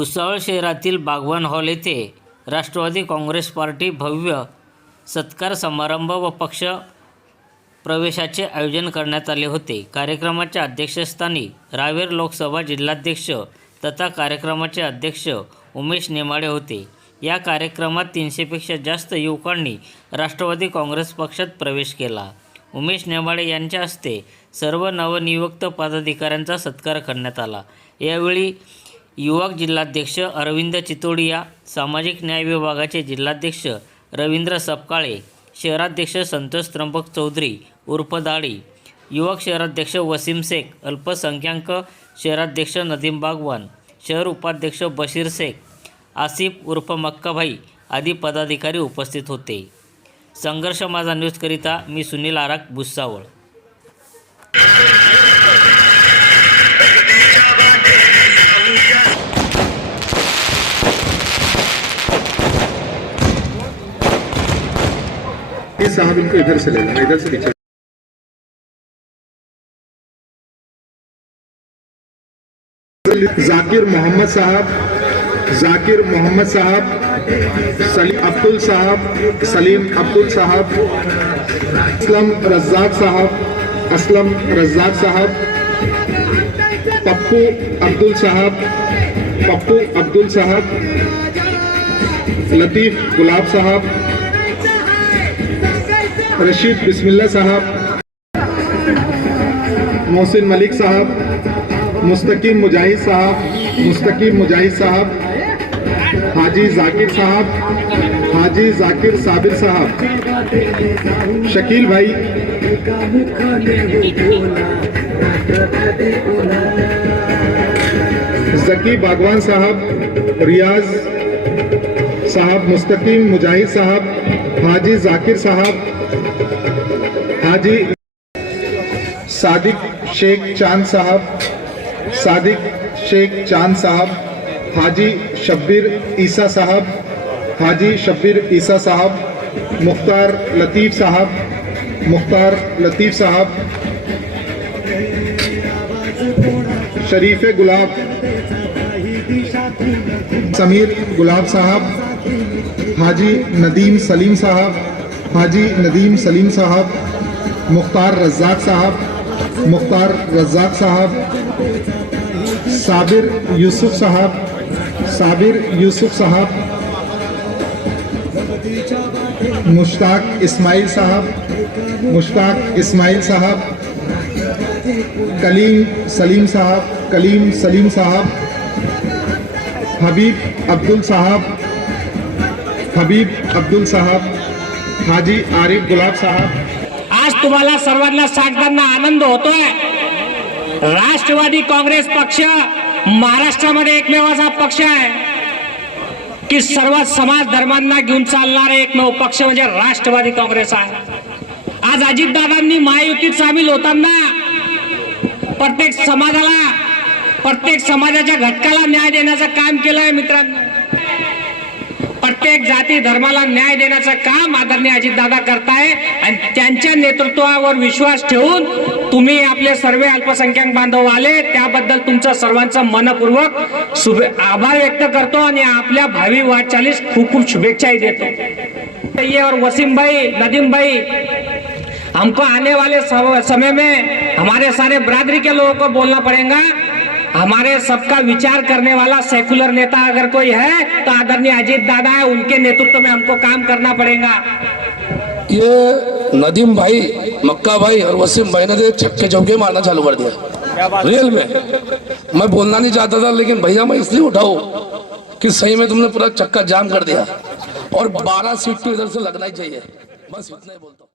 भुसावळ शहरातील बागवान हॉल येथे राष्ट्रवादी काँग्रेस पार्टी भव्य सत्कार समारंभ व पक्ष प्रवेशाचे आयोजन करण्यात आले होते। कार्यक्रमाच्या अध्यक्षस्थानी रावेर लोकसभा जिल्हाध्यक्ष तथा कार्यक्रमाचे अध्यक्ष उमेश नेमाडे होते। या कार्यक्रमात 300 पेक्षा जास्त युवकांनी राष्ट्रवादी काँग्रेस पक्षात प्रवेश केला। उमेश नेमाडे यांच्या हस्ते सर्व नवनियुक्त पदाधिकाऱ्यांचा सत्कार करण्यात आला। यावेळी युवक जिल्हाध्यक्ष अरविंद चितोडिया, सामाजिक न्याय विभागाचे जिल्हाध्यक्ष रवींद्र सपकाळे, शहराध्यक्ष संतोष त्र्यंबक चौधरी उर्फ दाढी, युवक शहराध्यक्ष वसीम शेख, अल्पसंख्याक शहराध्यक्ष नदीम बागवान, शहर उपाध्यक्ष बशीर शेख, आसिफ उर्फ मक्काभाई आदी पदाधिकारी उपस्थित होते। संघर्ष माझा न्यूजकरिता मी सुनील आराक, भुसावळ। साहब इनको इधर से ले लेना, इधर से पीछे। जाकिर मोहम्मद साहब, जाकिर मोहम्मद साहब, सलीम अब्दुल साहब, सलीम अब्दुल साहब, असलम रज़ाक साहब, असलम रज़ाक साहब, पप्पू अब्दुल साहब, पप्पू अब्दुल साहब, लतीफ गुलाब साहब, रशीद बिस्मिल्ला साहब, मोहसिन मलिक साहब, मुस्तकीम मुजाहिद साहब, मुस्तकीम मुजाहिद साहब, हाजी जाकिर साहब, हाजी जाकिर साबिर साहब, शकील भाई, जकी बागवान साहब, रियाज साहब, मुस्तकीम मुजाहिद साहब, हाजी जाकिर साहब, हाजी सादिक शेख चांद साहब, सादिक शेख चांद साहब, हाजी शब्बीर ईसा साहब, हाजी शब्बीर ईसा साहब, मुख्तार लतीफ़ साहब, मुख्तार लतीफ़ साहब, शरीफ़े गुलाब, समीर गुलाब साहब, हाजी नदीम सलीम साहब, हाजी नदीम सलीम साहब, मुख्तार रज़ाक साहब, मुख्तार रज़ाक साहब, साबिर यूसुफ साहब, साबिर यूसुफ साहब, मुश्ताक इस्माइल साहब, मुश्ताक इस्माइल साहब, कलीम सलीम साहब, कलीम सलीम साहब, हबीब अब्दुल साहब, हबीब अब्दुल साहब, हाजी आरिफ गुलाब साहब। आज तुम्हाला सर्वांना सांगताना आनंद होतोय। राष्ट्रवादी काँग्रेस पक्ष महाराष्ट्रामध्ये एकमेव असा पक्ष आहे की सर्व समाज धर्मांना घेऊन चालणारा एकमेव पक्ष म्हणजे राष्ट्रवादी काँग्रेस आहे। आज अजितदादांनी महायुतीत सामील होताना प्रत्येक समाजाला, प्रत्येक समाजाच्या घटकाला न्याय देण्याचं काम केलंय मित्रांनो। प्रत्येक जाती धर्माला न्याय देण्याचं काम आदरणीय अजितदादा करताय आणि त्यांच्या नेतृत्वावर विश्वास ठेवून तुम्ही आपले सर्व अल्पसंख्याक बांधव आले, त्याबद्दल तुमचं सर्वांचं मनपूर्वक आभार व्यक्त करतो आणि आपल्या भावी वाटचालीस खूप खूप शुभेच्छाही देतो। ये और वसीम भाई, नदीम भाई, हमको आने वाले समय में हमारे सारे बिरादरी के लोगों को बोलना पड़ेगा। हमारे सबका विचार करने वाला सेकुलर नेता अगर कोई है तो आदरणीय अजीत दादा है, उनके नेतृत्व में हमको काम करना पड़ेगा। ये नदीम भाई, मक्का भाई और वसीम भाई ने छक्के चौके मारना चालू कर दिया रियल में। मैं बोलना नहीं चाहता था, लेकिन भैया मैं इसलिए उठाऊं कि सही में तुमने पूरा चक्का जाम कर दिया और 12 सीट तो इधर से लगना ही चाहिए। बस इतना ही बोलता हूँ।